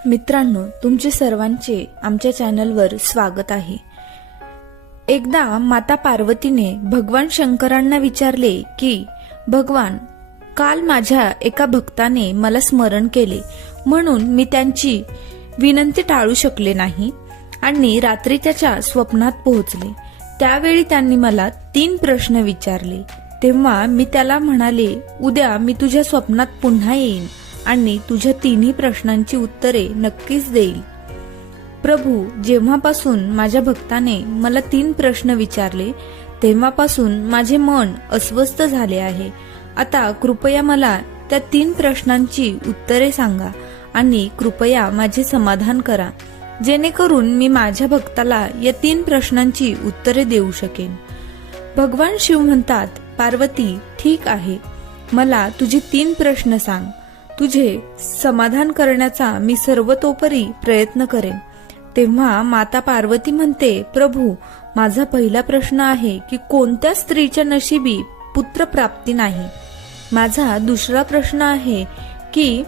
मित्रांनो, तुमचे सर्वांचे आमच्या चॅनलवर स्वागत आहे। एकदा माता पार्वतीने भगवान शंकरांना विचारले की भगवान, काल माझ्या एका भक्ताने मला स्मरण केले म्हणून मी त्यांची विनंती टाळू शकले नाही आणि रात्री त्याच्या स्वप्नात पोहोचले। त्यावेळी त्यांनी मला 3 प्रश्न विचारले। तेव्हा मी त्याला म्हणाले, उद्या मी तुझ्या स्वप्नात पुन्हा येईन आणि तुझ्या 3ही प्रश्नांची उत्तरे नक्कीच देईल। प्रभू, जेव्हापासून माझ्या भक्ताने मला 3 प्रश्न विचारले तेव्हापासून माझे मन अस्वस्थ झाले आहे। आता कृपया मला त्या 3 प्रश्नांची उत्तरे सांगा आणि कृपया माझे समाधान करा, जेणेकरून मी माझ्या भक्ताला या 3 प्रश्नांची उत्तरे देऊ शकेन। भगवान शिव म्हणतात, पार्वती, ठीक आहे, मला तुझे 3 प्रश्न सांग। तुझे समाधान करण्याचा मी सर्वतोपरी प्रयत्न करेन। तेव्हा माता पार्वती म्हणते, प्रभू, माझा पहिला प्रश्न आहे की कोणत्या स्त्रीच्या नशिबी पुत्र प्राप्ती नाही। माझा दुसरा प्रश्न आहे की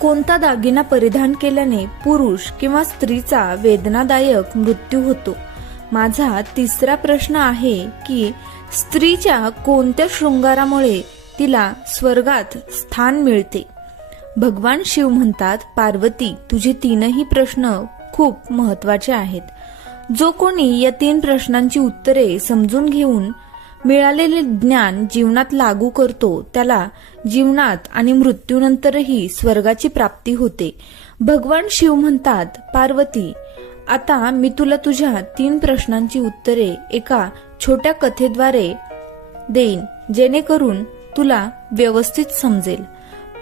कोणता दागिना परिधान केल्याने पुरुष किंवा स्त्रीचा वेदनादायक मृत्यू होतो। माझा तिसरा प्रश्न आहे की स्त्रीच्या कोणत्या शृंगारामुळे तिला स्वर्गात स्थान मिळते। भगवान शिव म्हणतात, पार्वती, तुझे 3ही प्रश्न खूप महत्वाचे आहेत। जो कोणी या 3 प्रश्नांची उत्तरे समजून घेऊन मिळालेले ज्ञान जीवनात लागू करतो त्याला जीवनात आणि मृत्यूनंतरही स्वर्गाची प्राप्ती होते। भगवान शिव म्हणतात, पार्वती, आता मी तुला तुझ्या 3 प्रश्नांची उत्तरे एका छोट्या कथेद्वारे देईन, जेणेकरून तुला व्यवस्थित समजेल।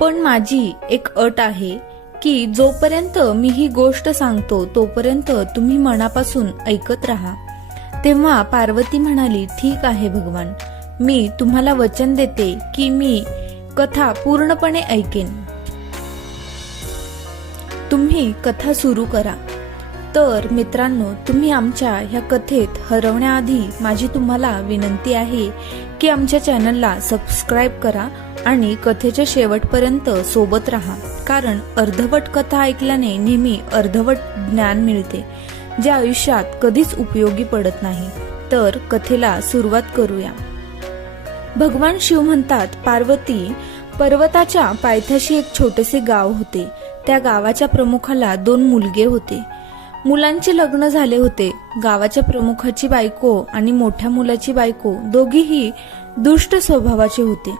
पण माझी एक अट आहे की जोपर्यंत मी ही गोष्ट सांगतो तोपर्यंत तुम्ही मनापासून ऐकत राहा। तेव्हा पार्वती म्हणाली, ठीक आहे भगवान, मी तुम्हाला वचन देते की मी कथा पूर्णपणे ऐकेन। तुम्ही कथा सुरू करा। तर मित्रांनो, तुम्ही आमच्या ह्या कथेत हरवण्याआधी माझी तुम्हाला विनंती आहे की आमच्या चॅनलला सबस्क्राईब करा आणि कथेच्या शेवटपर्यंत सोबत राहा, कारण अर्धवट कथा ऐकल्याने नेहमी अर्धवट ज्ञान मिळते, जे आयुष्यात कधीच उपयोगी पडत नाही। तर कथेला सुरुवात करूया। भगवान शिव म्हणतात, पार्वती, पर्वताच्या पायथ्याशी एक छोटेसे गाव होते। त्या गावाच्या प्रमुखाला 2 मुलगे होते। मुलांचे लग्न झाले होते। गावाच्या प्रमुखाची बायको आणि मोठ्या मुलाची बायको दोघीही दुष्ट स्वभावाचे होते।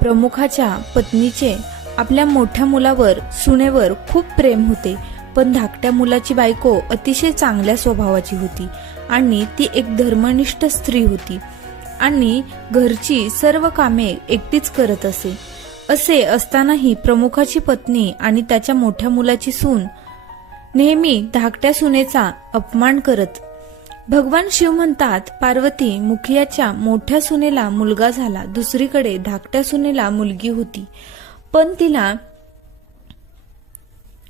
प्रमुखाच्या पत्नीचे आपल्या मोठ्या मुलावर, सुनेवर खूप प्रेम होते, पण धाकट्या मुलाची बायको अतिशय चांगल्या स्वभावाची होती आणि ती एक धर्मनिष्ठ स्त्री होती आणि घरची सर्व कामे एकटीच करत असे। असे असतानाही प्रमुखाची पत्नी आणि त्याच्या मोठ्या मुलाची सून नेहमी धाकट्या सुनेचा अपमान करत। भगवान शिव म्हणतात, पार्वती, मुखियाच्या मोठ्या सुनेला मुलगा झाला। दुसरीकडे धाकट्या सुनेला मुलगी होती, पण तिला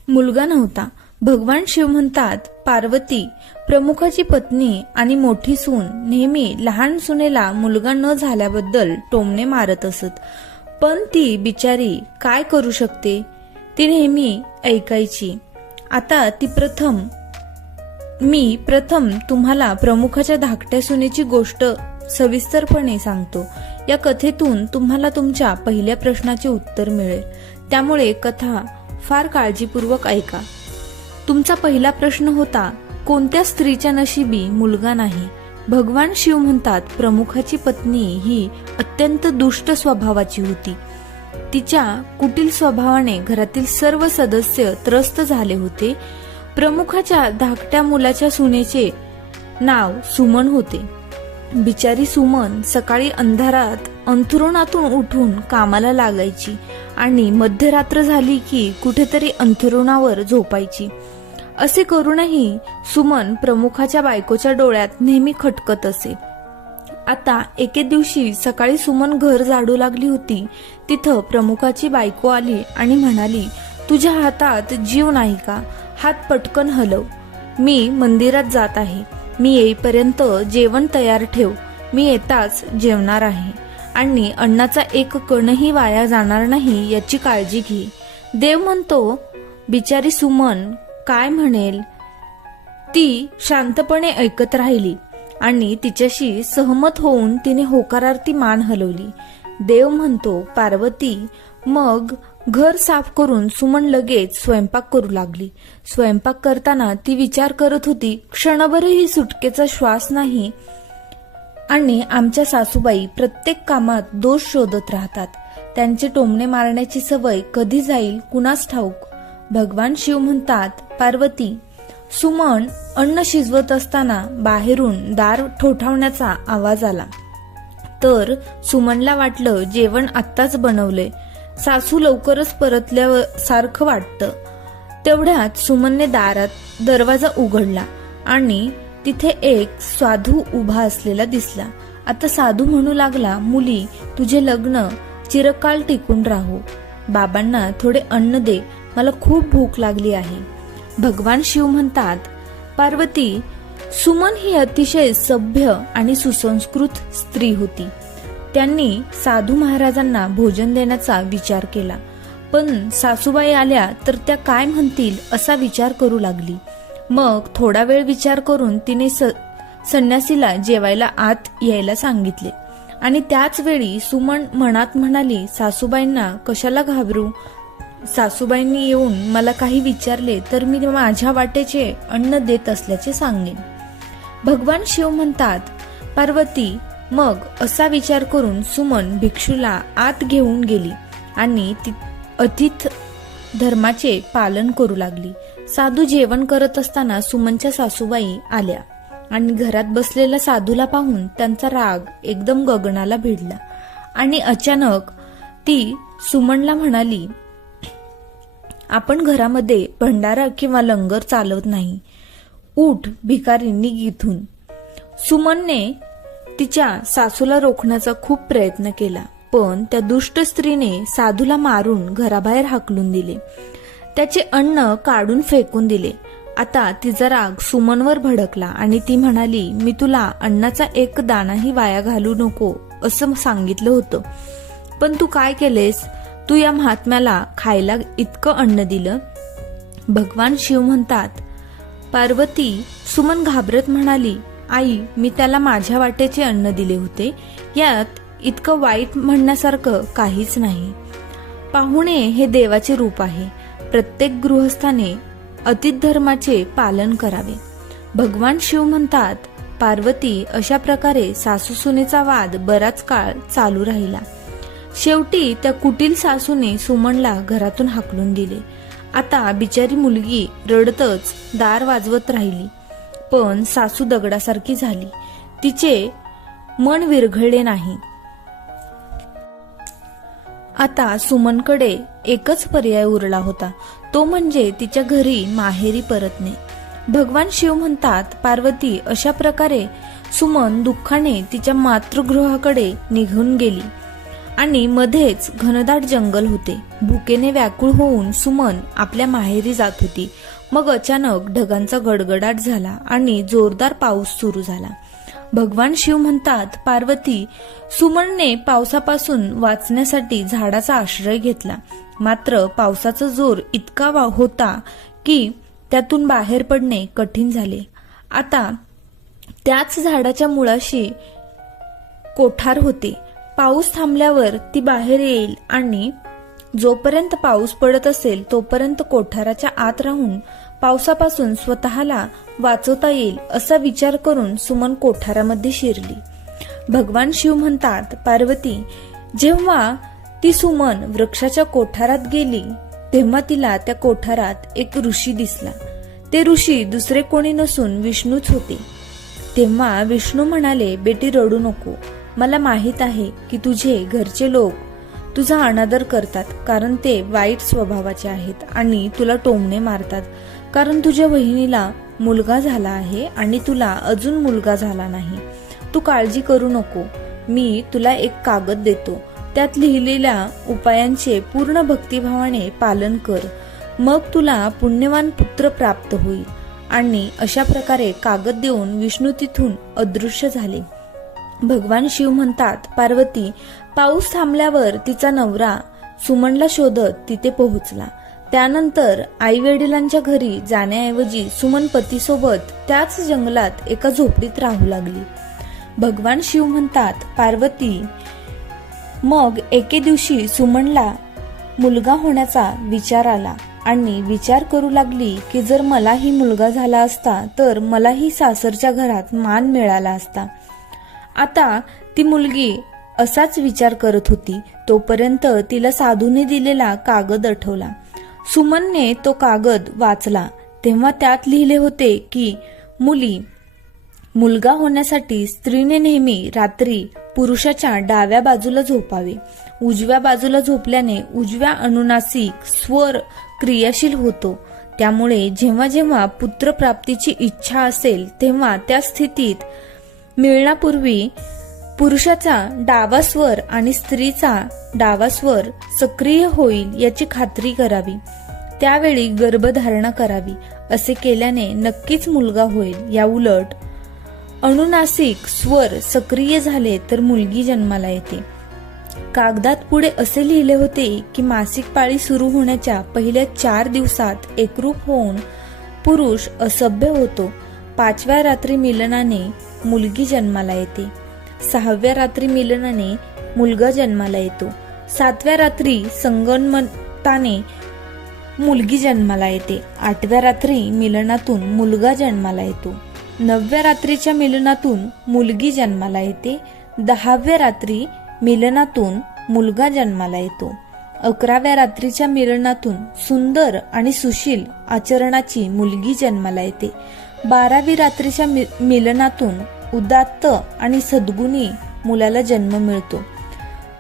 मुलगा नव्हता। भगवान शिव म्हणतात, पार्वती, प्रमुखाची पत्नी आणि मोठी सून नेहमी लहान सुनेला मुलगा न झाल्याबद्दल टोमणे मारत असत, पण ती बिचारी काय करू शकते, ती नेहमी ऐकायची। आता मी प्रथम तुम्हाला प्रमुखाच्या धाकट्या सुनेची गोष्ट सविस्तरपणे सांगतो। या कथेतून तुम्हाला तुमच्या पहिल्या प्रश्नाचे उत्तर मिळेल, त्यामुळे कथा फार काळजीपूर्वक ऐका। तुमचा पहिला प्रश्न होता, कोणत्या स्त्रीच्या नशिबी मुलगा नाही। भगवान शिव म्हणतात, प्रमुखाची पत्नी ही अत्यंत दुष्ट स्वभावाची होती। तिच्या कुटील स्वभावाने घरातील सर्व सदस्य त्रस्त झाले होते। प्रमुखाच्या धाकट्या मुलाच्या सुनेचे नाव सुमन होते। बिचारी सुमन सकाळी अंधारात अंथरुणातून उठून कामाला लागायची आणि मध्यरात्र झाली की कुठेतरी अंथरुणावर झोपायची। असे करूनही सुमन प्रमुखाच्या बायकोच्या डोळ्यात नेहमी खटकत असे। आता एके दिवशी सकाळी सुमन घर झाडू लागली होती, तिथं प्रमुखाची बायको आली आणि म्हणाली, तुझ्या हातात जीव नाही का? हात पटकन हलव, मी मंदिरात जात आहे। मी येईपर्यंत जेवण तयार ठेव, मी येताच जेवणार आहे आणि अन्नाचा एक कणही वाया जाणार नाही याची काळजी घे। देव म्हणतो, बिचारी सुमन काय म्हणेल ती शांतपणे ऐकत राहिली आणि तिच्याशी सहमत होऊन तिने होकारार्थी मान हलवली. देव म्हणतो पार्वती. मग घर साफ करून सुमन लगेच स्वयंपाक करू लागली. स्वयंपाक करताना ती विचार करत होती, क्षणभरही सुटकेचा श्वास नाही. आणि आमच्या सासूबाई प्रत्येक कामात दोष शोधत राहतात. त्यांचे टोमणे मारण्याची सवय कधी जाईल कुणास ठाऊक. भगवान शिव म्हणतात पार्वती. सुमन अन्न शिजवत असताना बाहेरून दार ठोठावण्याचा आवाज आला. तर सुमनला वाटलं जेवण आत्ताच बनवलंय, सासू लवकरच परतल्यावर सारखं वाटतं. तेवढ्यात सुमनने दारात दरवाजा उघडला आणि तिथे एक साधू उभा असलेला दिसला. आता साधू म्हणू लागला, मुली तुझे लग्न चिरकाल टिकून राहो. बाबांना थोडे अन्न दे, मला खूप भूक लागली आहे. भगवान शिव म्हणतात पार्वती. सुमन ही अतिशय सभ्य आणि सुसंस्कृत स्त्री होती. त्यांनी साधू महाराजांना भोजन देण्याचा विचार केला, पण सासूबाई आल्या तर त्या काय म्हणतील असा विचार करू लागली. मग थोडा वेळ विचार करून तिने संन्यासीला जेवायला आत यायला सांगितले. आणि त्याच वेळी सुमन मनात म्हणाली, सासूबाईंना कशाला घाबरू. सासूबाईंनी येऊन मला काही विचारले तर मी माझ्या वाटेचे अन्न देत असल्याचे सांगेन. भगवान शिव म्हणतात पार्वती. मग असा विचार करून सुमन भिक्षूला आत घेऊन गेली आणि ती अतिथ धर्माचे पालन करू लागली. साधू जेवण करत असताना सुमनच्या सासूबाई आल्या आणि घरात बसलेल्या साधूला पाहून त्यांचा राग एकदम गगनाला भिडला. आणि अचानक ती सुमनला म्हणाली, आपण घरामध्ये भंडारा किंवा लंगर चालवत नाही. उठ भिकारी, निघ इथून. सुमनने तिच्या सासूला रोखण्याचा खूप प्रयत्न केला, पण त्या दुष्ट स्त्रीने साधूला मारून घराबाहेर हाकलून दिले. त्याचे अन्न काढून फेकून दिले. आता तिचा राग सुमनवर भडकला आणि ती म्हणाली, मी तुला अन्नाचा एक दाणाही वाया घालू नको असं सांगितलं होतं, पण तू काय केलेस. तू या महात्म्याला खायला इतकं अन्न दिलं. भगवान शिव म्हणतात पार्वती. सुमन घाबरत म्हणाली, आई मी त्याला माझ्या वाटेचे अन्न दिले होते, यात इतकं वाईट म्हणण्यासारखं काहीच नाही. पाहुणे हे देवाचे रूप आहे. प्रत्येक गृहस्थाने अतिथ धर्माचे पालन करावे. भगवान शिव म्हणतात पार्वती. अशा प्रकारे सासू सुनेचा वाद बराच काळ चालू राहिला. शेवटी त्या कुटील सासूने सुमनला घरातून हाकलून दिले. आता बिचारी मुलगी रडतच दार वाजवत राहिली, पण सासू दगडासारखी झाली. तिचे मन विरघळले नाही. आता सुमनकडे एकच पर्याय उरला होता, तो म्हणजे तिच्या घरी माहेरी परतणे. भगवान शिव म्हणतात पार्वती. अशा प्रकारे सुमन दुःखाने तिच्या मातृगृहाकडे निघून गेली आणि मध्येच घनदाट जंगल होते. भुकेने व्याकुळ होऊन सुमन आपल्या माहेरी जात होती. मग अचानक ढगांचा गडगडाट झाला आणि जोरदार पाऊस सुरू झाला. भगवान शिव म्हणतात पार्वती. सुमनने पावसापासून वाचण्यासाठी झाडाचा आश्रय घेतला, मात्र पावसाचा जोर इतका होता की त्यातून बाहेर पडणे कठीण झाले. आता त्याच झाडाच्या मुळाशी कोठार होते. पाऊस थांबल्यावर ती बाहेर येईल आणि जोपर्यंत पाऊस पडत असेल तोपर्यंत कोठाराच्या आत राहून पावसापासून स्वतःला वाचवता येईल असा विचार करून सुमन कोठारामध्ये शिरली. भगवान शिव म्हणतात पार्वती. जेव्हा ती सुमन वृक्षाच्या कोठारात गेली तेव्हा तिला त्या कोठारात एक ऋषी दिसला. ते ऋषी दुसरे कोणी नसून विष्णूच होते. तेव्हा विष्णू म्हणाले, बेटी रडू नको. मला माहित आहे की तुझे घरचे लोक तुझा अनादर करतात, कारण ते वाईट स्वभावाचे आहेत आणि तुला टोमणे मारतात, कारण तुझ्या बहिणीला मुलगा झाला आहे आणि तुला अजून मुलगा झाला नाही. तू काळजी करू नको. मी तुला एक कागद देतो. त्यात लिहिलेल्या उपायांचे पूर्ण भक्तिभावाने पालन कर. मग तुला पुण्यवान पुत्र प्राप्त होईल. आणि अशा प्रकारे कागद देऊन विष्णू तिथून अदृश्य झाले. भगवान शिव म्हणतात पार्वती. पाऊस थांबल्यावर तिचा नवरा सुमनला शोधत तिथे पोहोचला. त्यानंतर आई वडिलांच्या घरी जाण्याऐवजी सुमन पतीसोबत त्याच जंगलात एका झोपडीत राहू लागली. भगवान शिव म्हणतात, पार्वती, मग एके दिवशी सुमनला मुलगा होण्याचा विचार आला आणि विचार करू लागली की जर मलाही मुलगा झाला असता तर मलाही सासरच्या घरात मान मिळाला असता. आता ती मुलगी असाच विचार करत होती तोपर्यंत तिला साधूने दिलेला कागद आठवला. सुमनने तो कागद वाचला तेव्हा त्यात लिहिले होते की मुलगा होण्यासाठी स्त्रीने नेहमी रात्री पुरुषाच्या डाव्या बाजूला झोपावे. उजव्या बाजूला झोपल्याने उजव्या अनुनासिक स्वर क्रियाशील होतो. त्यामुळे जेव्हा जेव्हा पुत्रप्राप्तीची इच्छा असेल तेव्हा त्या स्थितीत मिळण्यापूर्वी पुरुषाचा डावा स्वर आणि स्त्रीचा डावा स्वर सक्रिय होईल याची खात्री करावी. त्यावेळी गर्भधारणा करावी. असे केल्याने नक्कीच मुलगा होईल. याउलट अनुनासिक स्वर सक्रिय झाले तर मुलगी जन्माला येते. कागदात पुढे असे लिहिले होते की मासिक पाळी सुरू होण्याच्या पहिल्या 4 दिवसात एकरूप होऊन पुरुष असभ्य होतो. 5व्या रात्री मिलनाने मुलगी जन्माला येते. 6व्या रात्री मिलनाने मुलगा जन्माला येतो. 7व्या रात्री संगनमताने मुलगी जन्माला येते. 8व्या रात्री मिलनातून मुलगा जन्माला येतो. 9व्या रात्रीच्या मिलनातून मुलगी जन्माला येते. 10व्या रात्री मिलनातून मुलगा जन्माला येतो. 11व्या रात्रीच्या मिलनातून सुंदर आणि सुशील आचरणाची मुलगी जन्माला येते. 12वी रात्रीच्या मिलनातून उदात्त आणि सद्गुणी मुलाला जन्म मिळतो.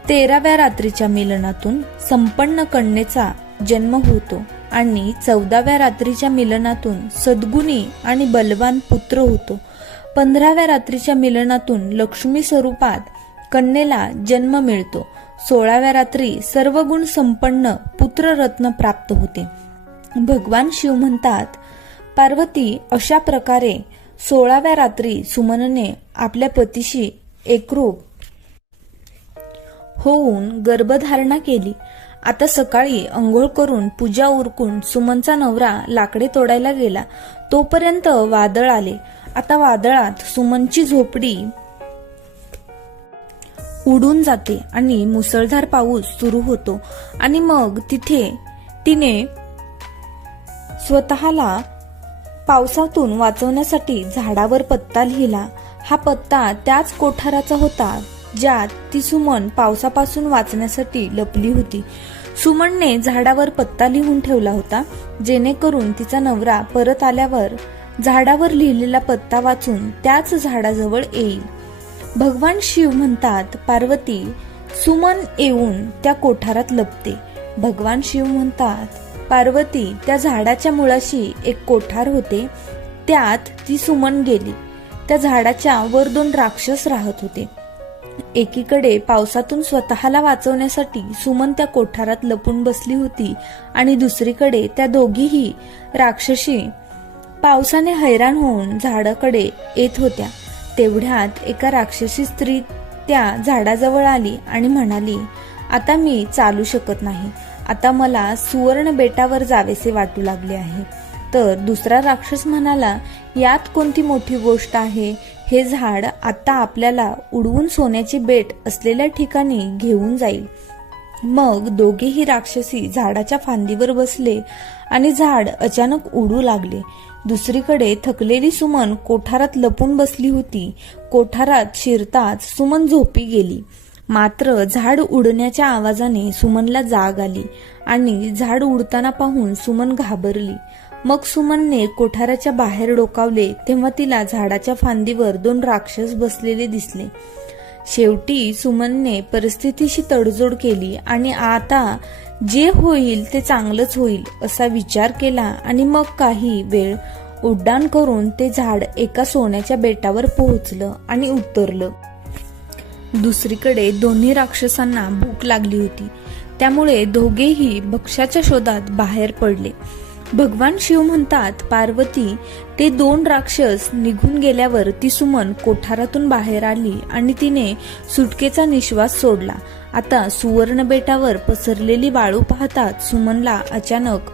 13व्या रात्रीच्या मिलनातून संपन्न कन्येचा जन्म होतो आणि 14व्या रात्रीच्या मिलनातून सद्गुणी आणि बलवान पुत्र होतो. 15व्या रात्रीच्या मिलनातून लक्ष्मी स्वरूपात कन्येला जन्म मिळतो. 16व्या रात्री सर्व गुण संपन्न पुत्ररत्न प्राप्त होते. भगवान शिव म्हणतात, पार्वती, अशा प्रकारे 16व्या रात्री सुमनने आपल्या पतीशी एकरूप होऊन गर्भधारणा केली. आता सकाळी अंघोळ करून पूजा उरकून सुमनचा नवरा लाकडे तोडायला गेला. तोपर्यंत वादळ आले. आता वादळात सुमनची झोपडी उडून जाते आणि मुसळधार पाऊस सुरू होतो. आणि मग तिने स्वतःला पावसातून वाचवण्यासाठी झाडावर पत्ता लिहिला. हा पत्ता त्याच कोठाराचा होता ज्यात ती सुमन पावसापासून वाचण्यासाठी लपली होती. सुमनने झाडावर पत्ता लिहून ठेवला होता जेणेकरून तिचा नवरा परत आल्यावर झाडावर लिहिलेला पत्ता वाचून त्याच झाडाजवळ येईल. भगवान शिव म्हणतात, पार्वती, सुमन येऊन त्या कोठारात लपते. भगवान शिव म्हणतात, पार्वती, त्या झाडाच्या मुळाशी एक कोठार होते. त्यात ती सुमन गेली. त्या झाडाच्या वर 2 राक्षस राहत होते. एकीकडे पावसातून स्वतःला वाचवण्यासाठी सुमन त्या कोठारात लपून बसली होती आणि दुसरीकडे त्या दोघीही राक्षसी पावसाने हैराण होऊन झाडाकडे येत होत्या. तेवढ्यात एका राक्षसी स्त्री त्या झाडाजवळ आली आणि म्हणाली, आता मी चालू शकत नाही. आता मला सुवर्ण बेटावर जावेसे वाटू लागले आहे. तर दुसरा राक्षस म्हणाला, यात कोणती मोठी गोष्ट आहे? हे झाड आता आपल्याला उडवून सोन्याची बेट असलेल्या ठिकाणी घेऊन जाईल. मग दोघेही राक्षसी झाडाच्या फांदीवर बसले आणि झाड अचानक उडू लागले. दुसरीकडे थकलेली सुमन कोठारात लपून बसली होती. कोठारात शिरताच सुमन झोपी गेली. मात्र झाड उडण्याच्या आवाजाने सुमनला जाग आली आणि झाड उडताना पाहून सुमन घाबरली. मग सुमनने कोठाराच्या बाहेर डोकावले तेव्हा तिला झाडाच्या फांदीवर 2 राक्षस बसलेले दिसले. शेवटी सुमनने परिस्थितीशी तडजोड केली आणि आता जे होईल ते चांगलंच होईल असा विचार केला आणि मग काही वेळ उड्डाण करून ते झाड एका सोन्याच्या बेटावर पोहोचलं आणि उतरलं. दुसरीकडे दोन्ही राक्षसांना भूक लागली होती. त्यामुळे दोघेही भक्ष्याच्या शोधात बाहेर पडले. भगवान शिव म्हणतात, पार्वती, ते 2 राक्षस निघून गेल्यावर ती सुमन कोठारातून बाहेर आली आणि तिने सुटकेचा निश्वास सोडला. आता सुवर्ण बेटावर पसरलेली वाळू पाहताच सुमनला अचानक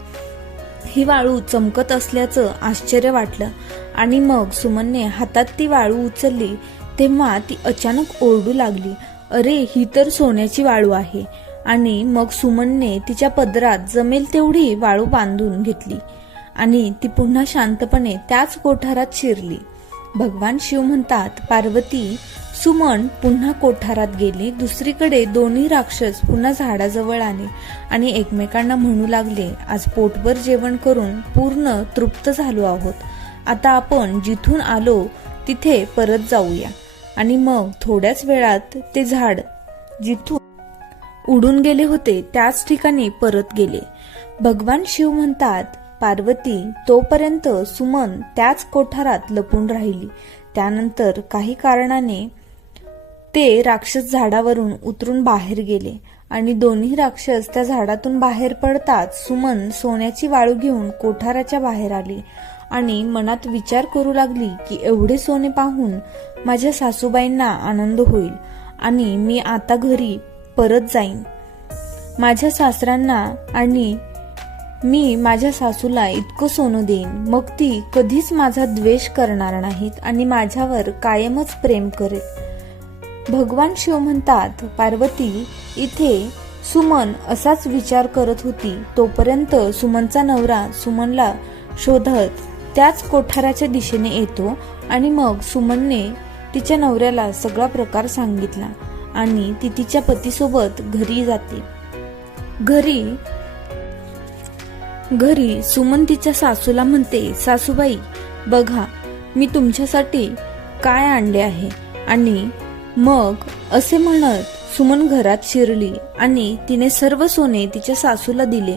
ही वाळू चमकत असल्याचं आश्चर्य वाटलं आणि मग सुमनने हातात ती वाळू उचलली तेव्हा ती अचानक ओरडू लागली, अरे ही तर सोन्याची वाळू आहे. आणि मग सुमनने तिच्या पदरात जमेल तेवढी वाळू बांधून घेतली आणि ती पुन्हा शांतपणे त्याच कोठारात शिरली. भगवान शिव म्हणतात, पार्वती, सुमन पुन्हा कोठारात गेली. दुसरीकडे दोन्ही राक्षस पुन्हा झाडाजवळ आले आणि एकमेकांना म्हणू लागले, आज पोटभर जेवण करून पूर्ण तृप्त झालो आहोत. आता आपण जिथून आलो तिथे परत जाऊया. आणि मग थोड्याच वेळात ते झाड जिथून उडून गेले होते त्याच ठिकाणी परत गेले. भगवान शिव म्हणतात, पार्वती, तोपर्यंत सुमन त्याच कोठारात लपून राहिली. त्यानंतर काही कारणाने ते राक्षस झाडावरून उतरून बाहेर गेले आणि दोन्ही राक्षस त्या झाडातून बाहेर पडताच सुमन सोन्याची वाळू घेऊन कोठाराच्या बाहेर आली आणि मनात विचार करू लागली की एवढे सोने पाहून माझ्या सासूबाईंना आनंद होईल आणि मी आता घरी परत जाईन माझ्या सासऱ्यांना आणि मी माझ्या सासूला इतकं सोनं देईन, मग ती कधीच माझा द्वेष करणार नाहीत आणि माझ्यावर कायमच प्रेम करेल. भगवान शिव म्हणतात, पार्वती, इथे सुमन असाच विचार करत होती. तोपर्यंत सुमनचा नवरा सुमनला शोधत त्याच कोठाराच्या दिशेने येतो आणि मग सुमनने तिच्या नवऱ्याला सगळा प्रकार सांगितला आणि ती तिच्या पतीसोबत घरी जाते. घरी सुमन तिच्या सासूला म्हणते, सासूबाई, बघा मी तुमच्यासाठी काय आणले आहे. आणि मग असे म्हणत सुमन घरात शिरली आणि तिने सर्व सोने तिच्या सासूला दिले.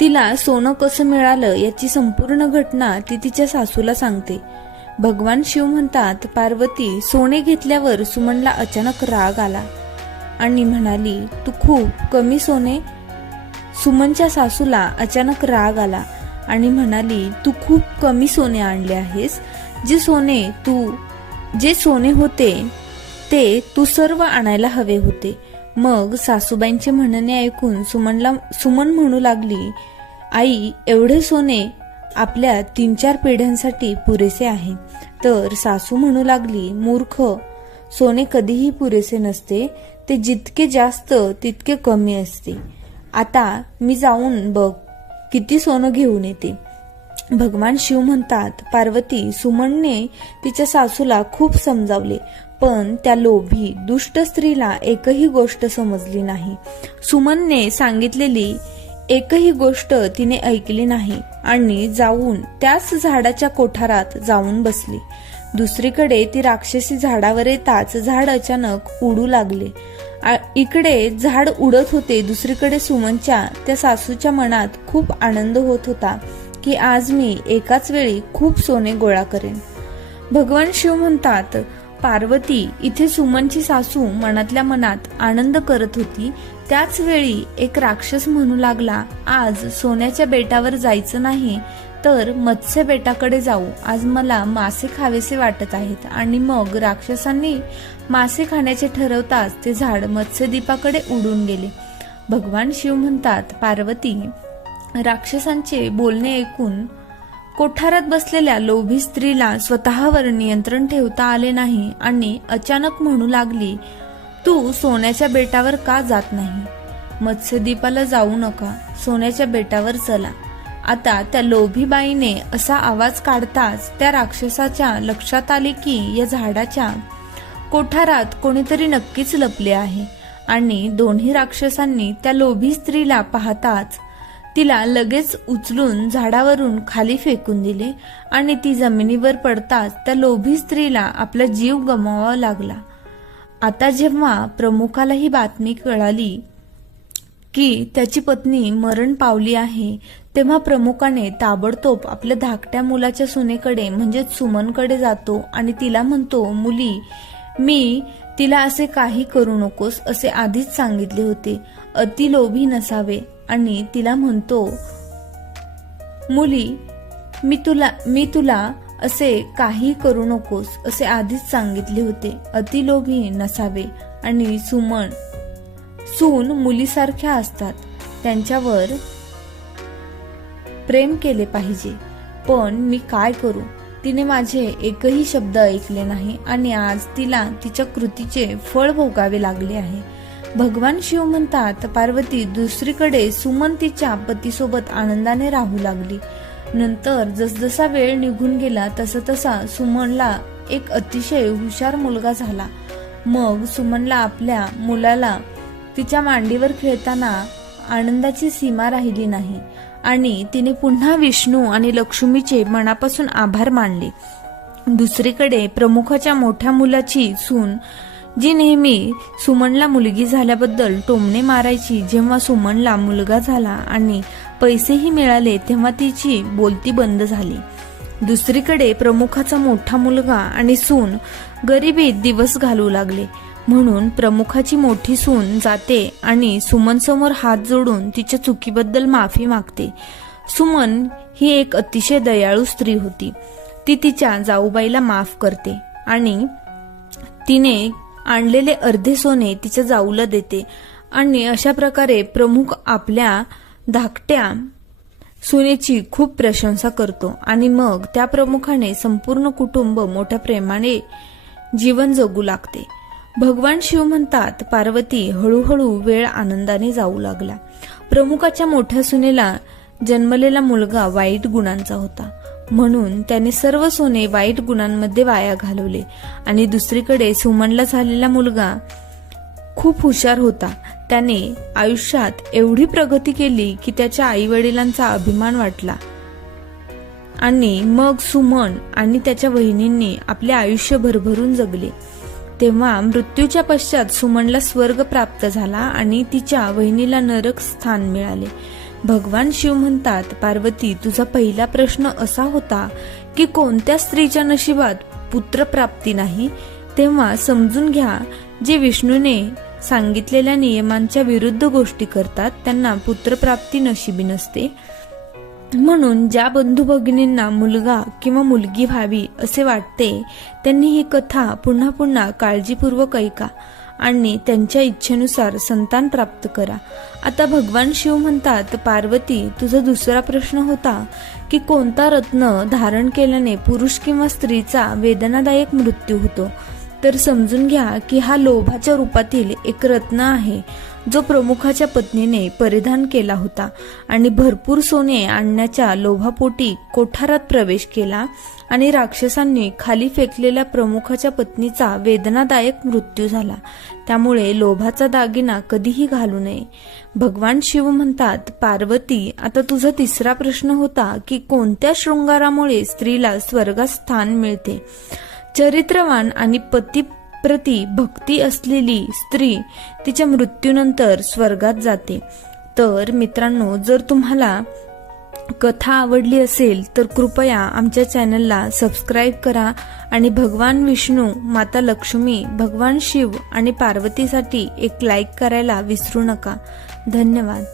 तिला सोनं कसं मिळालं याची संपूर्ण घटना ती तिच्या सासूला सांगते. भगवान शिव म्हणतात, पार्वती, सोने घेतल्यावर सुमनला अचानक राग आला आणि म्हणाली, तू खूप कमी सोने. सुमनच्या सासूला अचानक राग आला आणि म्हणाली, तू खूप कमी सोने आणले आहेस. जे सोने होते ते तू सर्व आणायला हवे होते. मग सासूबाईंचे म्हणणे ऐकून सुमन म्हणू लागली, आई, एवढे सोने आपल्या 3-4 पिढ्यांसाठी पुरेसे आहे. तर सासू म्हणू लागली, मूर्ख, सोने कधीही पुरेसे नसते. ते जितके जास्त तितके कमी असते. आता मी जाऊन बघ किती सोनं घेऊन येते. भगवान शिव म्हणतात, पार्वती, सुमनने तिच्या सासूला खूप समजावले पण त्या लोभी दुष्ट स्त्रीला एकही गोष्ट समजली नाही. सुमनने सांगितलेली एकही गोष्ट तिने ऐकली नाही आणि जाऊन त्याच झाडाच्या कोठारात जाऊन बसली. दुसरीकडे ती राक्षसी झाडावर येताच झाड अचानक उडू लागले. इकडे झाड उडत होते, दुसरीकडे सुमनच्या त्या सासूच्या मनात खूप आनंद होत होता की आज मी एकाच वेळी खूप सोने गोळा करेन. भगवान शिव म्हणतात, पार्वती, इथे सुमनची सासू मनातल्या मनात आनंद करत होती. त्याच वेळी एक राक्षस म्हणू लागला, आज सोन्याच्या बेटावर जायचं नाही तर मत्स्य बेटाकडे जाऊ. आज मला मासे खावेसे वाटत आहेत. आणि मग राक्षसांनी मासे खाण्याचे ठरवताच ते झाड मत्स्यद्वीपाकडे उडून गेले. भगवान शिव म्हणतात, पार्वती, राक्षसांचे बोलणे ऐकून कोठारात बसलेल्या लोभी स्त्रीला स्वतःवर नियंत्रण ठेवता आले नाही आणि अचानक म्हणू लागली, तू सोन्याच्या बेटावर का जात नाही? मत्स्यद्वीपाला जाऊ नका, सोन्याच्या बेटावर चला. आता त्या लोभी बाईने असा आवाज काढताच त्या राक्षसाच्या लक्षात आले की या झाडाच्या कोठारात कोणीतरी नक्कीच लपले आहे. आणि दोन्ही राक्षसांनी त्या लोभी स्त्रीला पाहताच तिला लगेच उचलून झाडावरून खाली फेकून दिले आणि ती जमिनीवर पडताच त्या लोभी स्त्रीला आपला जीव गमवावा लागला. आता जेव्हा प्रमुखाला ही बातमी कळाली की त्याची पत्नी मरण पावली आहे, तेव्हा प्रमुखाने ताबडतोब आपल्या धाकट्या मुलाच्या सुनेकडे म्हणजेच सुमनकडे जातो आणि तिला म्हणतो, मुली, मी तिला असे काही करू नकोस असे आधीच सांगितले होते. अति लोभी नसावे. आणि तिला म्हणतो, मुली, मी तुला असे काही करू नकोस असे आधीच सांगितले होते. अति लोभी नसावे. आणि सून मुलीसारख्या असतात, त्यांच्यावर प्रेम केले पाहिजे, पण मी काय करू? तिने माझे एकही शब्द ऐकले नाही आणि आज तिला तिच्या कृतीचे फळ भोगावे लागले आहे. भगवान शिव म्हणतात, पार्वती दुसरीकडे सुमन तिच्या पतीसोबत आनंदाने राहू लागली. नंतर जसजसा वेळ निघून गेला तसा सुमनला एक अतिशय हुशार मुलगा झाला. मग सुमनला आपल्या मुलाला तिच्या मांडीवर खेळताना आनंदाची सीमा राहिली नाही आणि तिने पुन्हा विष्णू आणि लक्ष्मीचे मनापासून आभार मानले. दुसरीकडे प्रमुखाच्या मोठ्या मुलाची सून, जी नेहमी सुमनला मुलगी झाल्याबद्दल टोमणे मारायची, जेव्हा सुमनला मुलगा झाला आणि पैसेही मिळाले तेव्हा तिची बोलती बंद झाली. दुसरीकडे प्रमुखाचा मोठा मुलगा आणि सून गरिबीत दिवस घालवू लागले. म्हणून प्रमुखाची मोठी सून जाते आणि सुमन समोर हात जोडून तिच्या चुकीबद्दल माफी मागते. सुमन ही एक अतिशय दयाळू स्त्री होती. ती तिच्या जाऊबाईला माफ करते आणि तिने आणलेले अर्धे सोने तिच्या जाऊला देते आणि अशा प्रकारे प्रमुख आपल्या धाकट्या सुनेची खूप प्रशंसा करतो आणि मग त्या प्रमुखाने संपूर्ण कुटुंब मोठ्या प्रेमाने जीवन जगू लागते. भगवान शिव म्हणतात, पार्वती हळूहळू वेळ आनंदाने जाऊ लागला. प्रमुखाच्या मोठ्या सुनेला जन्मलेला मुलगा वाईट गुणांचा होता, म्हणून त्याने सर्व सोने वाईट गुणांमध्ये वाया घालवले. आणि दुसरीकडे सुमनला झालेला मुलगा खूप हुशार होता. त्याने आयुष्यात एवढी प्रगती केली की त्याच्या आई वडिलांचा अभिमान वाटला. आणि मग सुमन आणि त्याच्या वहिनींनी आपले आयुष्य भरभरून जगले. तेव्हा मृत्यूच्या पश्चात सुमनला स्वर्ग प्राप्त झाला आणि तिच्या वहिनीला नरक स्थान मिळाले. भगवान शिव म्हणतात, पार्वती तुझा पहिला प्रश्न असा होता की कोणत्या स्त्रीच्या नशिबात पुत्रप्राप्ती नाही. तेव्हा समजून घ्या, जे विष्णूने सांगितलेल्या नियमांच्या विरुद्ध गोष्टी करतात त्यांना पुत्रप्राप्ती नशिबी नसते. म्हणून ज्या बंधू भगिनींना मुलगा किंवा मुलगी व्हावी असे वाटते त्यांनी ही कथा पुन्हा पुन्हा काळजीपूर्वक ऐका आणि त्यांच्या इच्छेनुसार संतान प्राप्त करा. आता भगवान शिव म्हणतात, पार्वती तुझा दुसरा प्रश्न होता की कोणता रत्न धारण केल्याने पुरुष किंवा स्त्रीचा वेदनादायक मृत्यू होतो. तर समजून घ्या की हा लोभाच्या रूपातील एक रत्न आहे जो प्रमुखाच्या पत्नीने परिधान केला होता आणि भरपूर सोने आणण्याच्या लोभापोटी कोठारात प्रवेश केला आणि राक्षसांनी खाली फेकलेल्या प्रमुखाच्या पत्नीचा वेदनादायक मृत्यू झाला. त्यामुळे लोभाचा दागिना कधीही घालू नये. भगवान शिव म्हणतात, पार्वती आता तुझा तिसरा प्रश्न होता की कोणत्या शृंगारामुळे स्त्रीला स्वर्गात स्थान मिळते. चरित्रवान आणि पतीप्रती भक्ती असलेली स्त्री तिच्या मृत्यूनंतर स्वर्गात जाते. तर मित्रांनो, जर तुम्हाला कथा आवडली असेल तर कृपया आमच्या चॅनलला सबस्क्राईब करा आणि भगवान विष्णू, माता लक्ष्मी, भगवान शिव आणि पार्वतीसाठी एक लाईक करायला विसरू नका. धन्यवाद.